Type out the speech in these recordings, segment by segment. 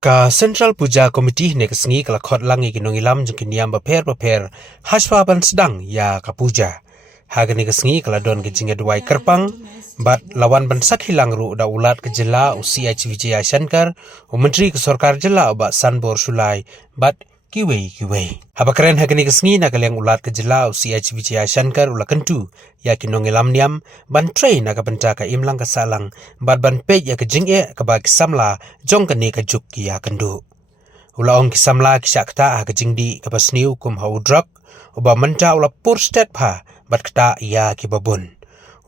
Ka Central Puja Committee ne kasngi kala khot langi ki Nongialam Niam baper hashwa ban sedang ya ka puja. Hagani kasngi kala don ke jinga duai kerpang bat lawan ban sakhilang ru da ulat ke jela HIV Cancar menteri ke sarkar jela ba sanbor sulai bat kiwei. Habakren hagani kasngi na kalyang ulat ke jela HIV Cancar ula kyntu ya ki Nongialam Niam ban train na ka benta ka imlang ka salang bat ban pe ya ke jingye ka ba ki samla jong ka ne ka juk ki ya kandu. Ula ong ki samla ki sakta ha ka jingdi ka basniu kum hau Drok uba menta ula pur stet pha bat kta ya ki babun.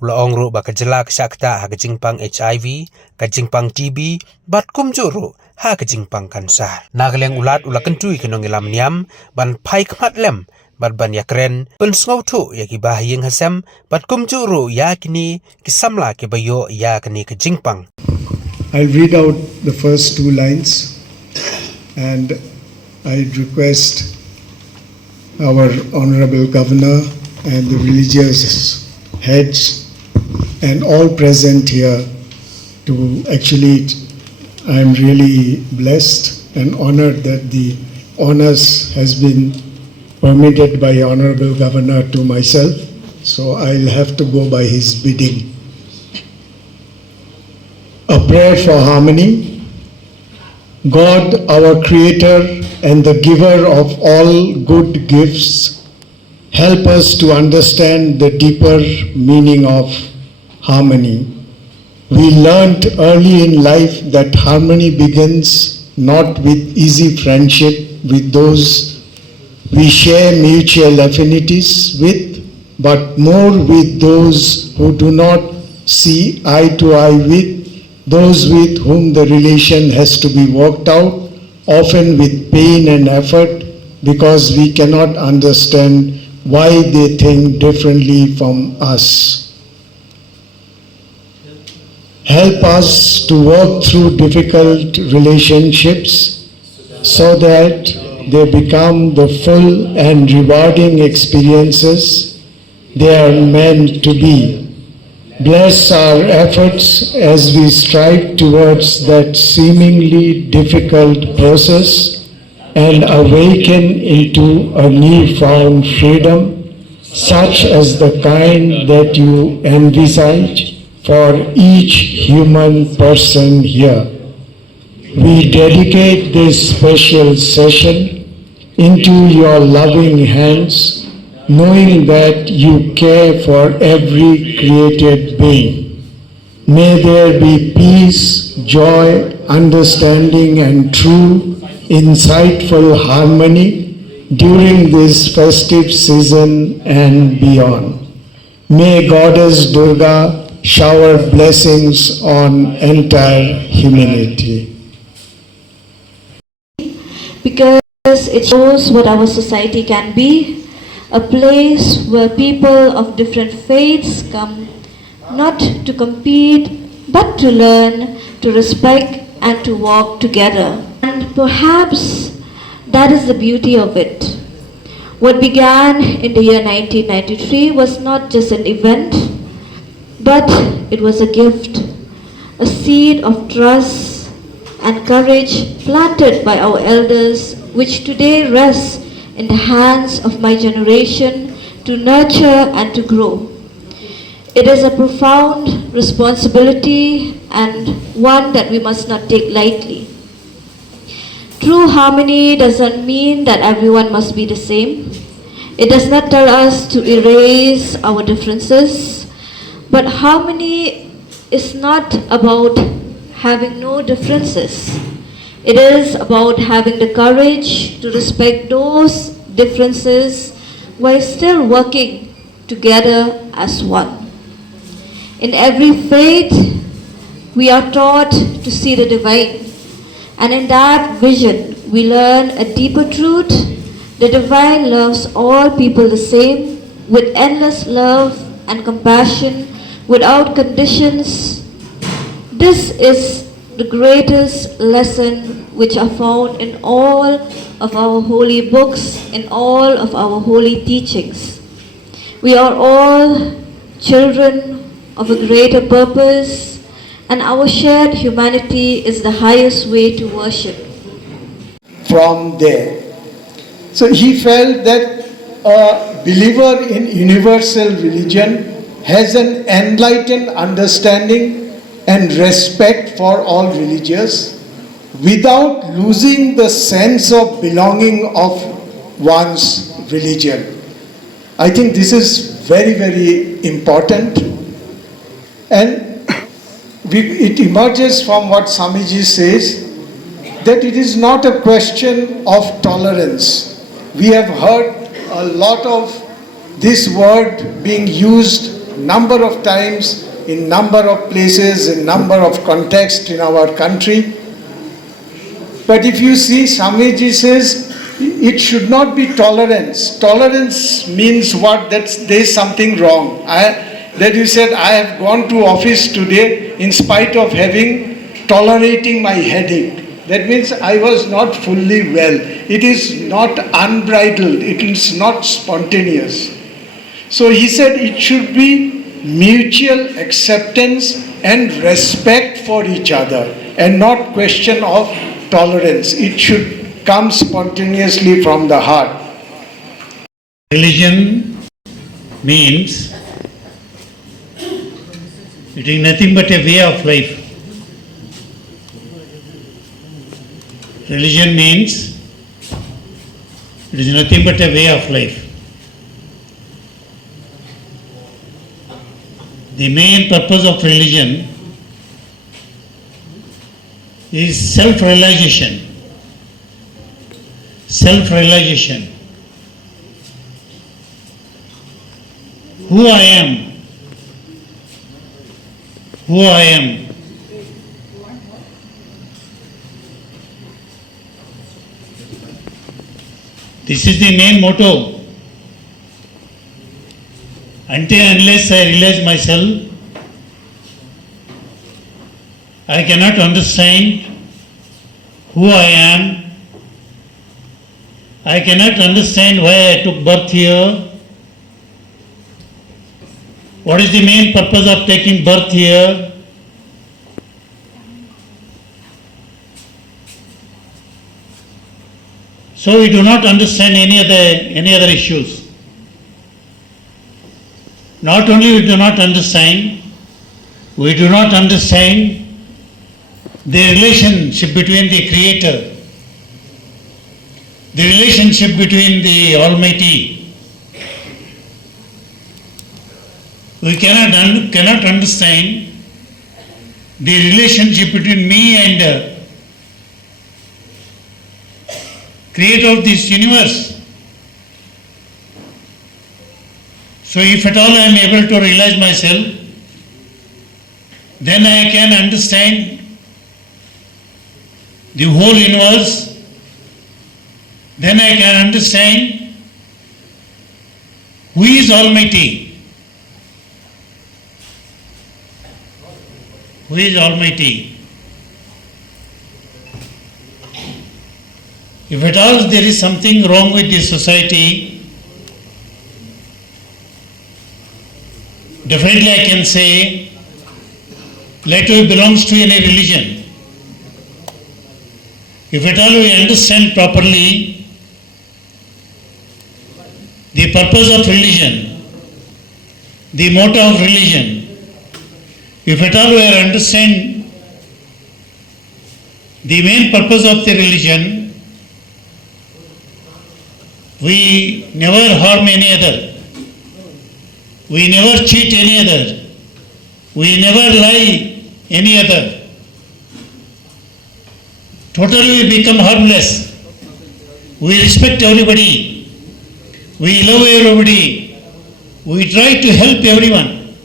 Ula ong ru ba ka jela ka sakta ha ka jingpang HIV ka jingpang TB bat kum juru ha ka jingpang Cancar. Nagaleng ulat ula kyntu ki Nongialam Niam ban Phai khmat lem bat ban yakren pun ngop tu ya ki bahayeng hasam bat kum juru ya kini ki samla ki bayo ya kini ka jingpang. I'll read out the first two lines and I request our Honorable Governor and the religious heads and all present here to actually, I'm really blessed and honored that the honors has been permitted by Honorable Governor to myself, so I'll have to go by his bidding. A prayer for harmony. God, our Creator and the giver of all good gifts, help us to understand the deeper meaning of harmony. We learned early in life that harmony begins not with easy friendship with those we share mutual affinities with, but more with those who do not see eye to eye with, those with whom the relation has to be worked out, often with pain and effort, because we cannot understand why they think differently from us. Help us to work through difficult relationships so that they become the full and rewarding experiences they are meant to be. Bless our efforts as we strive towards that seemingly difficult process and awaken into a newfound freedom, such as the kind that you envisage for each human person here. We dedicate this special session into your loving hands, knowing that you care for every created being. May there be peace, joy, understanding, and true, insightful harmony during this festive season and beyond. May Goddess Durga shower blessings on entire humanity. Because it shows what our society can be, a place where people of different faiths come not to compete but to learn, to respect and to walk together. And perhaps that is the beauty of it. What began in the year 1993 was not just an event, but it was a gift, a seed of trust and courage planted by our elders, which today rests in the hands of my generation to nurture and to grow. It is a profound responsibility and one that we must not take lightly. True harmony doesn't mean that everyone must be the same. It does not tell us to erase our differences, but harmony is not about having no differences. It is about having the courage to respect those differences while still working together as one. In every faith, we are taught to see the divine, and in that vision, we learn a deeper truth. The divine loves all people the same, with endless love and compassion, without conditions. This is the greatest lesson which are found in all of our holy books, in all of our holy teachings. We are all children of a greater purpose, and our shared humanity is the highest way to worship. from there. So he felt that a believer in universal religion has an enlightened understanding and respect for all religions without losing the sense of belonging of one's religion. I think this is very, very important. And it emerges from what Swamiji says that it is not a question of tolerance. We have heard a lot of this word being used number of times in number of places, in number of contexts in our country. But if you see, Swamiji says it should not be tolerance. Tolerance means what? That there is something wrong. That you said, I have gone to office today in spite of tolerating my headache. That means I was not fully well. It is not unbridled. It is not spontaneous. So he said it should be mutual acceptance and respect for each other and not question of tolerance. It should come spontaneously from the heart. Religion means it is nothing but a way of life. Religion means it is nothing but a way of life. The main purpose of religion is self-realization. Self-realization. Who I am. Who I am. This is the main motto. Until and unless I realize myself, I cannot understand who I am. I cannot understand why I took birth here. What is the main purpose of taking birth here? So we do not understand any other issues. Not only we do not understand the relationship between the Creator, the relationship between the Almighty. We cannot understand the relationship between me and Creator of this universe. So if at all I am able to realize myself, then I can understand the whole universe, then I can understand who is Almighty. Who is Almighty? If at all there is something wrong with this society, definitely I can say, let who belongs to any religion. If at all we understand properly the purpose of religion, the motto of religion, if at all we understand the main purpose of the religion, we never harm any other. We never cheat any other. We never lie any other. Totally we become harmless. We respect everybody. We love everybody. We try to help everyone.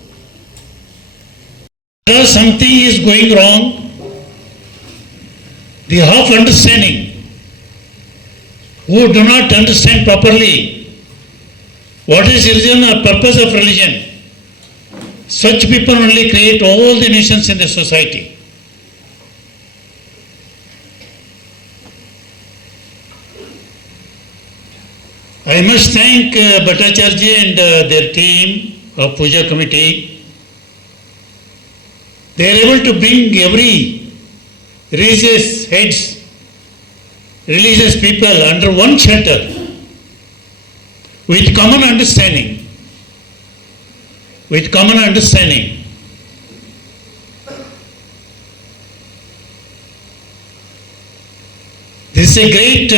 If something is going wrong, the half understanding, who do not understand properly what is religion or purpose of religion, such people only create all the nations in the society. I must thank Bhattacharya and their team of Puja Committee. They are able to bring every religious heads religious people under one shelter with common understanding. With common understanding. This is a great,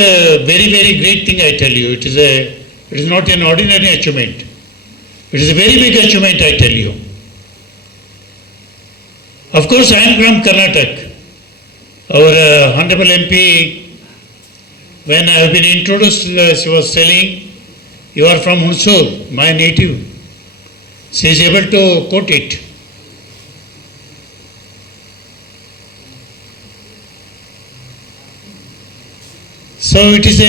very, very great thing, I tell you. It is not an ordinary achievement. It is a very big achievement, I tell you. Of course, I am from Karnataka. Our Honorable MP, when I have been introduced, she was telling, you are from Hunsur, my native. She is able to quote it. So it is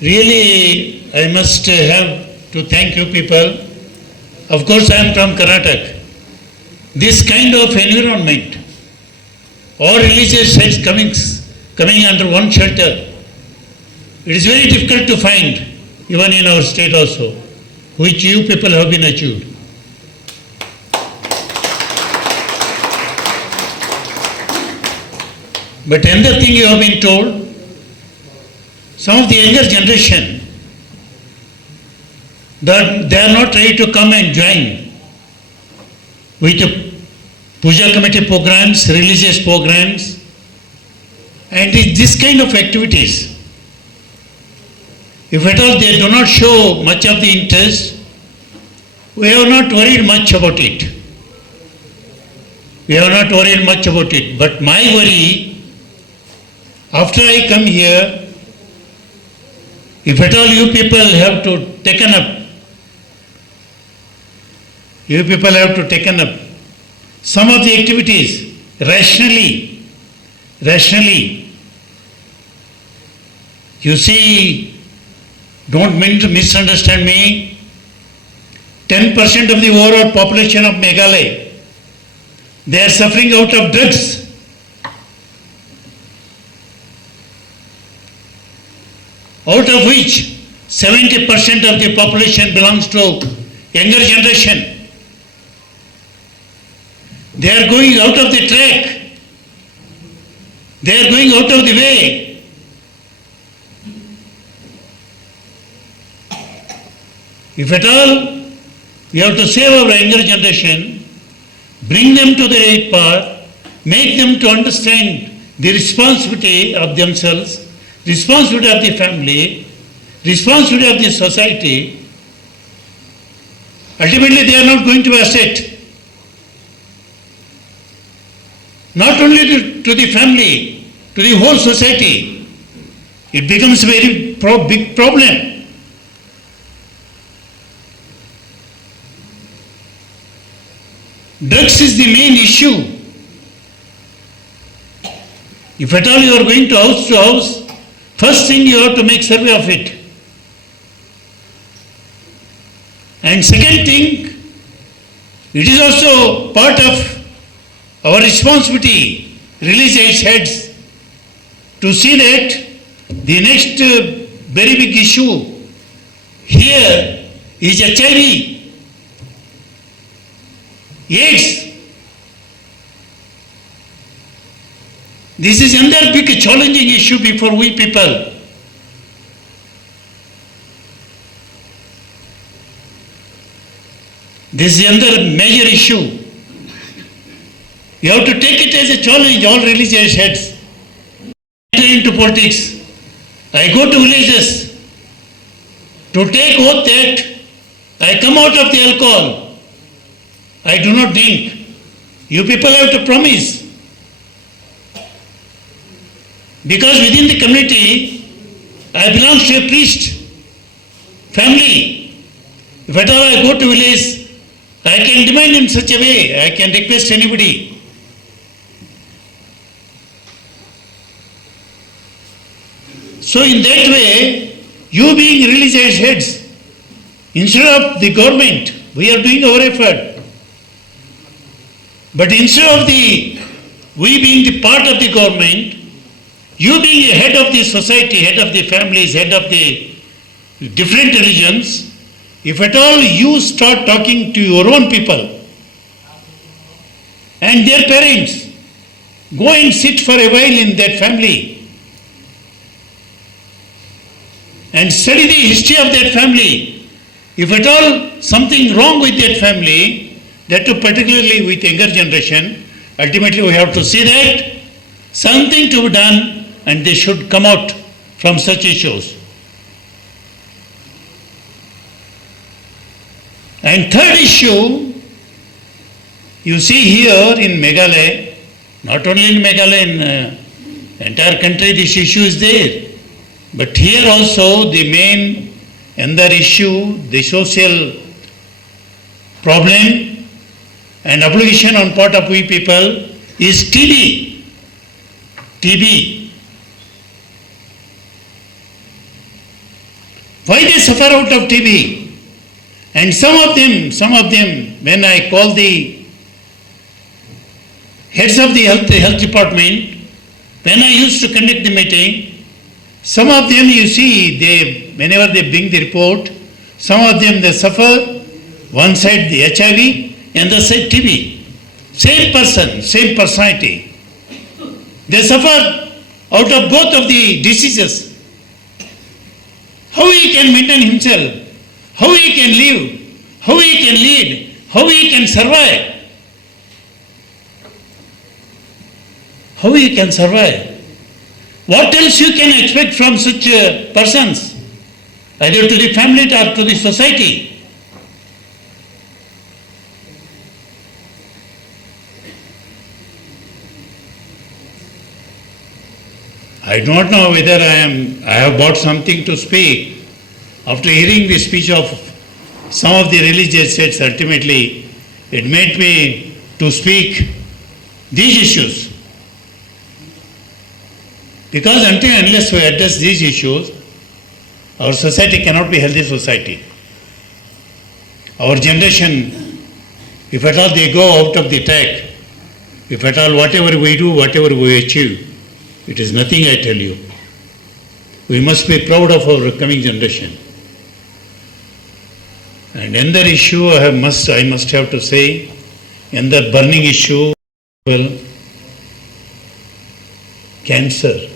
really, I must have to thank you people. Of course, I am from Karnataka. This kind of environment, all religious sects coming under one shelter, it is very difficult to find, even in our state also, which you people have been achieved. But another thing you have been told, some of the younger generation, that they are not ready to come and join with the puja committee programs, religious programs, and this kind of activities. If at all they do not show much of the interest, we have not worried much about it. We have not worried much about it. But my worry, after I come here, if at all you people have to taken up, some of the activities rationally, you see, don't misunderstand me, 10% of the overall population of Meghalaya, they are suffering out of drugs. Out of which 70% of the population belongs to younger generation. They are going out of the track. They are going out of the way. If at all we have to save our younger generation, bring them to the right path, make them to understand the responsibility of themselves, responsibility of the family, responsibility of the society, ultimately they are not going to be asset. Not only to the family, to the whole society. It becomes a very big problem. Drugs is the main issue. If at all you are going to house, first thing you have to make survey of it. And second thing, it is also part of our responsibility, religious heads, to see that the next very big issue here is HIV, AIDS. This is another big challenging issue before we people. This is another major issue. You have to take it as a challenge, all religious heads. Enter into politics. I go to villages to take oath that I come out of the alcohol. I do not drink. You people have to promise. Because within the community, I belong to a priest family. If at all I go to village, I can demand in such a way, I can request anybody. So in that way, you being religious heads, instead of the government, we are doing our effort. But instead of we being the part of the government, you being a head of the society, head of the families, head of the different religions, if at all you start talking to your own people and their parents, Go and sit for a while in that family and study the history of that family. If at all something wrong with that family, that too particularly with younger generation, ultimately we have to see that something to be done and they should come out from such issues. And third issue, you see here in Meghalaya, not only in Meghalaya, in entire country this issue is there. But here also the main another issue, the social problem and obligation on part of we people is TB. TB. Why they suffer out of TB? And some of them, when I call the heads of the health department, when I used to conduct the meeting, some of them, you see, whenever they bring the report, some of them they suffer, one side the HIV and the side TB. Same person, same personality. They suffer out of both of the diseases. How he can maintain himself? How he can live? How he can lead? How he can survive? How he can survive? What else you can expect from such persons? Either to the family or to the society. I do not know whether I have brought something to speak. After hearing the speech of some of the religious sects, ultimately it made me to speak these issues. Because until and unless we address these issues, our society cannot be a healthy society. Our generation, if at all they go out of the track, if at all whatever we do, whatever we achieve, it is nothing, I tell you. We must be proud of our coming generation. And another issue I must have to say, another burning issue, well, cancer.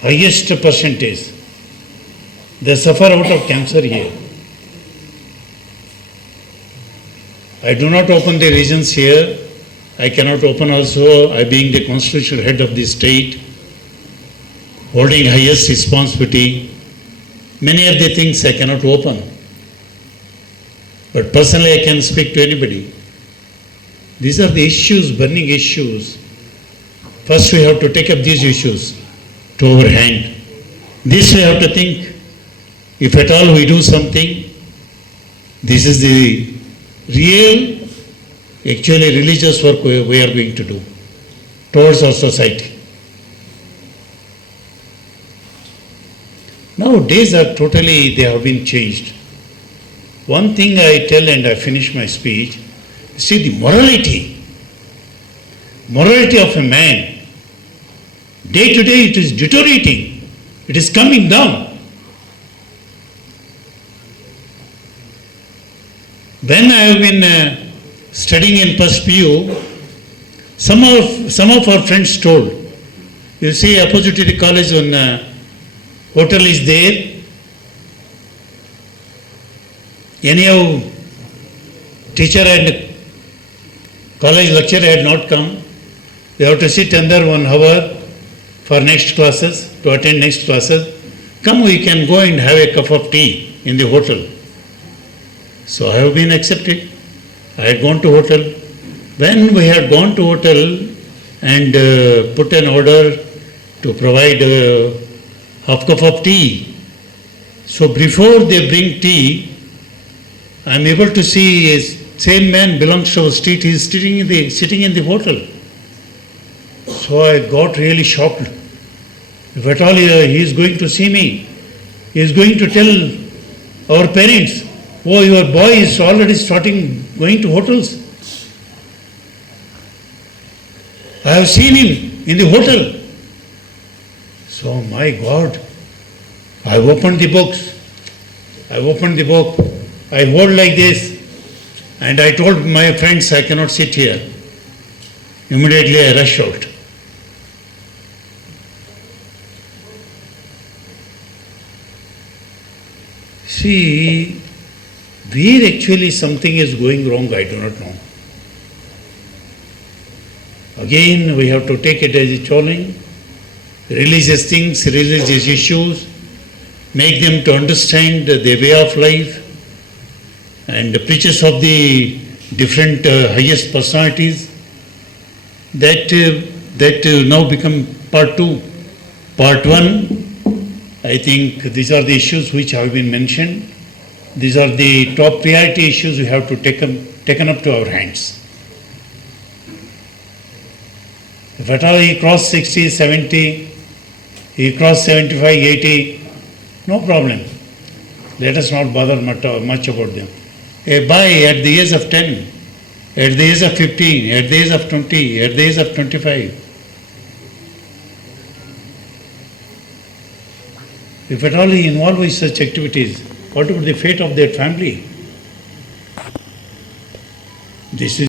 Highest percentage, they suffer out of cancer here. I do not open the reasons here. I cannot open also, I being the constitutional head of the state, holding highest responsibility. Many of the things I cannot open. But personally I can speak to anybody. These are the issues, burning issues. First we have to take up these issues to our hand. This we have to think, if at all we do something, this is the real, actually religious work we are going to do towards our society. Now days are totally, they have been changed. One thing I tell and I finish my speech, see the morality of a man, day to day it is deteriorating, it is coming down. When I have been studying in first PU, some of our friends told, you see opposite to the college on hotel is there, anyhow teacher and college lecturer had not come, they have to sit under 1 hour for next classes, to attend next classes. Come, we can go and have a cup of tea in the hotel. So I have been accepted. I had gone to hotel. When we had gone to hotel and put an order to provide half cup of tea, so before they bring tea, I am able to see a same man belongs to our street, he is sitting in the hotel. So I got really shocked. If at all he is going to see me, he is going to tell our parents, oh, your boy is already starting going to hotels. I have seen him in the hotel. So my God, I opened the books. I hold like this. And I told my friends I cannot sit here. Immediately I rushed out. See, where actually something is going wrong, I do not know. Again, we have to take it as a challenge, religious things, religious issues, make them to understand their way of life, and the preachers of the different highest personalities, that now become part 2. Part 1, I think these are the issues which have been mentioned. These are the top priority issues we have to taken up to our hands. If at all he crossed 60, 70, he crossed 75, 80, no problem. Let us not bother much about them. A boy at the age of 10, at the age of 15, at the age of 20, at the age of 25, if at all he involved in such activities, what would be the fate of their family? This is